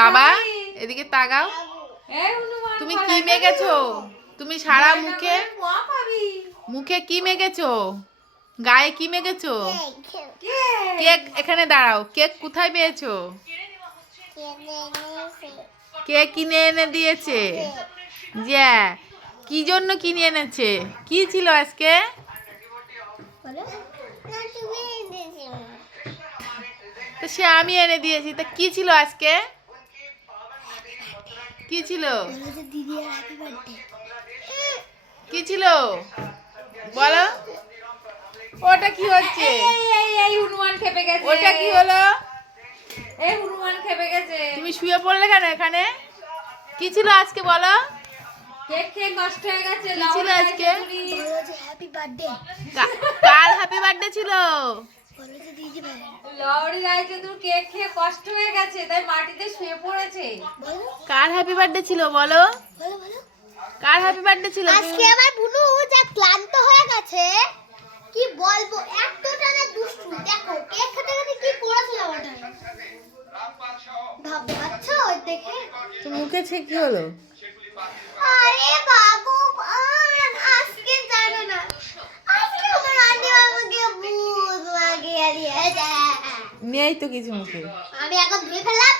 বাবা এদিকে তাকাও। তুমি কি মেখেছো? তুমি সারা মুখে কি মেখেছো? গায়ে কি মেখেছো? কেক। এখানে দাঁড়াও, কেক কোথায় পেয়েছো? কে কিনে এনে দিয়েছে? যে কি জন্য কিনে এনেছে? কি ছিল আজকে? তো সে আমি এনে দিয়েছি, তা কি ছিল আজকে? কি ছিল? কি ছিল বলো? ওটা কি হচ্ছে? ওটা কি হলো? তুমি শুয়ে পড়লে কেন এখানে? কি ছিল আজকে বলো? কেক খেয়ে কষ্ট হয়ে গেছে। কি ছিল আজকে? Happy birthday. কার হ্যাপি বার্থডে ছিল? লওরি রাইতে তোর কেক খেয়ে কষ্ট হয়ে গেছে, তাই মাটিতে শুয়ে পড়েছে। কার হ্যাপি বার্থডে ছিল বলো? কার হ্যাপি বার্থডে ছিল? আজকে আমার বুনু যা ক্লান্ত হয়ে গেছে কি বলবো, এতটা না দুষ্টু। দেখো কেক খেতে খেতে কি করেছিল ওটা, ভাবতে পারছো দেখে? তো মুখে কি হলো? আরে বাবু আজকে জানো না, আজকে আমার আন্টি আমাকে ভূত লাগিয়ে দিয়েছে। নেই তো কিছু মুখে। আমি এখন ধুয়ে ফেললাম।